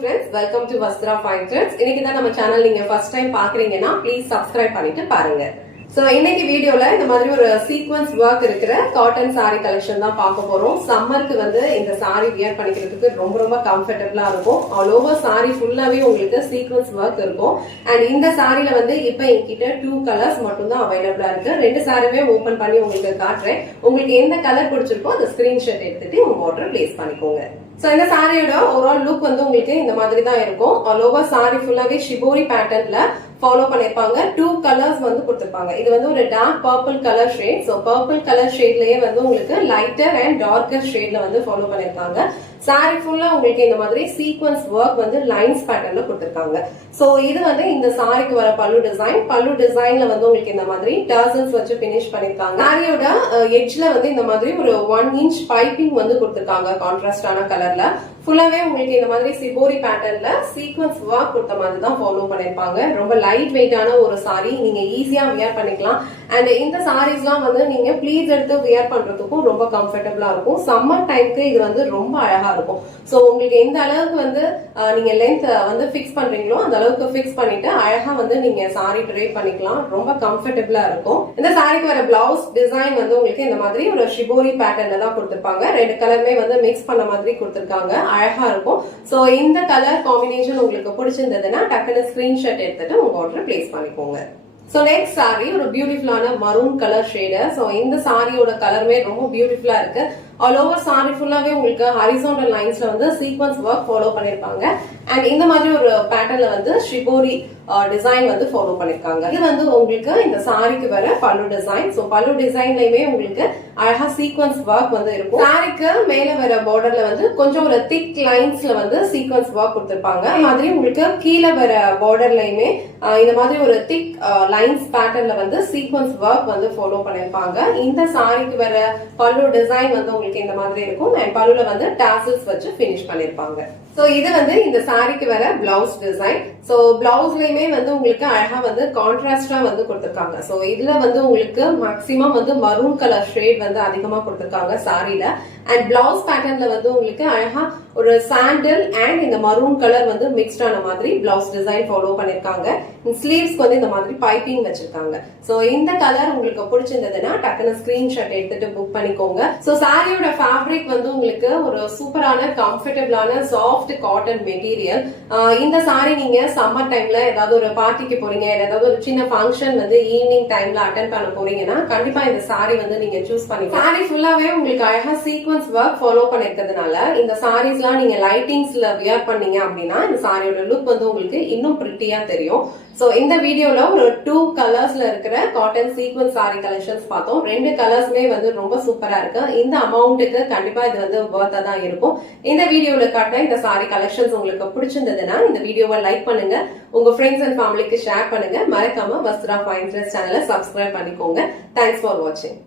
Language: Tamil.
friends, welcome to Vastra Fine Threads. இன்னைக்கு தான் நம்ம சேனல் நீங்க ஃபர்ஸ்ட் டைம் பாக்குறீங்கன்னா ப்ளீஸ் சப்ஸ்கிரைப் பண்ணிட்டு பாருங்க. சோ இன்னைக்கு வீடியோல இந்த மாதிரி ஒரு சீக்வென்ஸ் ஒர்க் இருக்கிற காட்டன் சாரி கலெக்ஷன் தான் பார்க்க போறோம். சம்மருக்கு வந்து இந்த சாரி வியர் பண்ணிக்கிறதுக்கு ரொம்ப ரொம்ப கம்ஃபர்டபிளா இருக்கும். ஆல் ஓவர் சாரி ஃபுல்லாவே உங்களுக்கு சீக்வென்ஸ் ஒர்க் இருக்கும். அண்ட் இந்த சாரில வந்து இப்ப என்கிட்ட 2 கலர்ஸ் மட்டும் தான் அவைலபிளா இருக்கு. ரெண்டு சாரியுமே ஓபன் பண்ணி உங்களுக்கு காட்டுறேன். உங்களுக்கு எந்த கலர் பிடிச்சிருக்கோ அந்த ஸ்கிரீன்ஷாட் எடுத்துட்டு உங்க ஆர்டர் பிளேஸ் பண்ணிக்கோங்க. சோ இந்த சாரியோட ஓவரால் லுக் வந்து உங்களுக்கு இந்த மாதிரி தான் இருக்கும். ஆல் ஓவர் சாரி ஃபுல்லாவே ஷிபோரி பேட்டர்ன்ல ஃபாலோ பண்ணிருப்பாங்க. 2 கலர்ஸ் வந்து கொடுத்திருப்பாங்க. இது வந்து ஒரு dark purple colour shade. So purple colour ஷேட்லயே வந்து உங்களுக்கு லைட்டர் அண்ட் டார்க்கர் ஷேட்ல வந்து ஃபாலோ பண்ணிருக்காங்க. சாரி ஃபுல்லா உங்களுக்கு இந்த மாதிரி சீக்வென்ஸ் ஒர்க் வந்து லைன்ஸ் பேட்டர்ன்ல கொடுத்திருக்காங்க. சோ இது வந்து இந்த சாரிக்கு வர பல்லு டிசைன். பல்லு டிசைன்ல வந்து உங்களுக்கு இந்த மாதிரி டர்சல்ஸ் வச்சு பினிஷ் பண்ணிருக்காங்க. சாரியோட எட்ஜ்ல வந்து இந்த மாதிரி ஒரு 1 இன்ச் பைப்பிங் வந்து கொடுத்திருக்காங்க கான்ட்ராஸ்டான கலர்ல. ஃபுல்லாவே உங்களுக்கு இந்த மாதிரி சிபோரி பேட்டர்ன்ல சீக்வென்ஸ் ஒர்க் கொடுத்த மாதிரி தான் ஃபாலோ பண்ணிருப்பாங்க. ரொம்ப லைட் வெயிட்டான ஒரு சாரி, நீங்க ஈஸியா வியர் பண்ணிக்கலாம். அண்ட் இந்த சாரீஸ்லாம் வந்து நீங்க ப்ளீட்ஸ் எடுத்து வியர் பண்றதுக்கும் ரொம்ப கம்ஃபர்டபிளா இருக்கும். சம்மர் டைம்க்கு இது வந்து ரொம்ப அழகா இருக்கும். சோ உங்களுக்கு எந்த அளவுக்கு வந்து நீங்க லென்த் வந்து பிக்ஸ் பண்றீங்களோ அந்த அளவுக்கு பிக்ஸ் பண்ணிட்டு அழகா வந்து நீங்க சாரி ட்ரை பண்ணிக்கலாம். ரொம்ப கம்ஃபர்டபிளா இருக்கும். இந்த சாரிக்கு வர பிளவுஸ் டிசைன் வந்து உங்களுக்கு இந்த மாதிரி ஒரு ஷிபோரி பேட்டர்ன்ல தான் கொடுத்திருப்பாங்க. ரெண்டு கலருமே வந்து மிக்ஸ் பண்ண மாதிரி கொடுத்திருக்காங்க. அழகா இருக்கும். சோ இந்த கலர் காம்பினேஷன் உங்களுக்கு பிடிச்சிருந்ததுன்னா டக்குனு ஸ்கிரீன்ஷாட் எடுத்துட்டு உங்க ஆர்டர் பிளேஸ் பண்ணிக்கோங்க. சோ நெக்ஸ்ட் சாரி ஒரு பியூட்டிஃபுல்லான மரூன் கலர் ஷேடு. சோ இந்த சாரியோட கலருமே ரொம்ப பியூட்டிஃபுல்லா இருக்கு. ஆல் ஓவர் சாரி ஃபுல்லாவே உங்களுக்கு ஹாரிசான்டல் லைன்ஸ்ல வந்து சீக்வென்ஸ் ஒர்க் ஃபாலோ பண்ணிருப்பாங்க. அண்ட் இந்த மாதிரி ஒரு பேட்டர்ன்ல வந்து ஷிபோரி டிசைன் வந்து ஃபாலோ பண்ணிருக்காங்க. இது வந்து உங்களுக்கு இந்த சாரிக்கு வர பல்லு டிசைன். சோ பல்லு டிசைன்லயுமே உங்களுக்கு அழகா சீக்வென்ஸ் ஒர்க் வந்து இருக்கும். சாரிக்கு மேல வர பார்டர்ல வந்து கொஞ்சம் ஒரு திக் லைன்ஸ்ல வந்து சீக்வென்ஸ் ஒர்க் கொடுத்திருப்பாங்க. இந்த மாதிரி உங்களுக்கு கீழே வர பார்டர்லயுமே இந்த மாதிரி ஒரு திக் லைன்ஸ் பேட்டர்ன்ல வந்து சீக்வென்ஸ் ஒர்க் வந்து ஃபாலோ பண்ணிருப்பாங்க. இந்த சாரிக்கு வர பல்லு டிசைன் வந்து உங்களுக்கு இந்த மாதிரி இருக்கும். அண்ட் பல்லுல வந்து டாசல்ஸ் வச்சு பினிஷ் பண்ணிருப்பாங்க. சோ இது வந்து இந்த சாரிக்கு வர பிளவுஸ் டிசைன். சோ பிளவுஸ்லயுமே வந்து உங்களுக்கு அழகா வந்து கான்ட்ராஸ்டா வந்து கொடுத்திருக்காங்க. சோ இதுல வந்து உங்களுக்கு மேக்சிமம் வந்து மரூன் கலர் ஷேட் வந்து அதிகமா கொடுத்திருக்காங்க சாரில. அண்ட் பிளவுஸ் பேட்டர்ன்ல வந்து உங்களுக்கு அழகா ஒரு சாண்டல் அண்ட் இந்த மரூன் கலர் வந்து மிக்ஸ்ட் ஆன மாதிரி பிளவுஸ் டிசைன் ஃபாலோ பண்ணிருக்காங்க. ஸ்லீவ்ஸ்க்கு வந்து இந்த மாதிரி பைப்பிங் வச்சிருக்காங்க. சோ இந்த கலர் உங்களுக்கு பிடிச்சிருந்ததுன்னா டக்குனு ஸ்கிரீன்ஷாட் எடுத்துட்டு புக் பண்ணிக்கோங்க. சோ சாரியோட ஃபேப்ரிக் வந்து உங்களுக்கு ஒரு சூப்பரான கம்ஃபர்டபிளான சாஃப்ட் காட்டன் மெட்டீரியல். இந்த சாரி நீங்க சம்மர் டைம்ல ஏதாவது ஒரு பார்ட்டிக்கு போறீங்க, ஏதாவது ஒரு சின்ன ஃபங்க்ஷன் வந்து ஈவினிங் டைம்ல அட்டென்ட் பண்ண போறீங்கன்னா கண்டிப்பா இந்த சாரி வந்து நீங்க சூஸ் பண்ணிக்கலாம். சாரி ஃபுல்லாவே உங்களுக்கு அழகா சீக்வென்ஸ் ஒர்க் ஃபாலோ பண்ணிருக்கிறதுனால இந்த சாரீஸ்லாம் நீங்க லைட்டிங்ஸ்ல வியர் பண்ணீங்க அப்படின்னா இந்த சாரியோட லுக் வந்து உங்களுக்கு இன்னும் பிரிட்டியா தெரியும். சோ இந்த வீடியோல ஒரு 2 கலர்ஸ்ல இருக்கிற காட்டன் சீக்வென்ஸ் சாரி கலெக்ஷன்ஸ் பார்த்தோம். ரெண்டு கலர்ஸ்மே வந்து ரொம்ப சூப்பரா இருக்கு. இந்த அமௌண்ட்டுக்கு கண்டிப்பா இது வந்து வர்த்தா தான் இருக்கும். இந்த வீடியோல காட்டின இந்த சாரி கலெக்ஷன்ஸ் உங்களுக்கு பிடிச்சிருந்ததுன்னா இந்த வீடியோவை லைக் பண்ணுங்க, உங்க ஃப்ரெண்ட்ஸ் அண்ட் ஃபேமிலிக்கு ஷேர் பண்ணுங்க. மறக்காம வஸ்த்ரா ஃபைன் த்ரெட்ஸ் சேனலை சப்ஸ்கிரைப் பண்ணிக்கோங்க. தேங்க்ஸ் ஃபார் வாட்சிங்.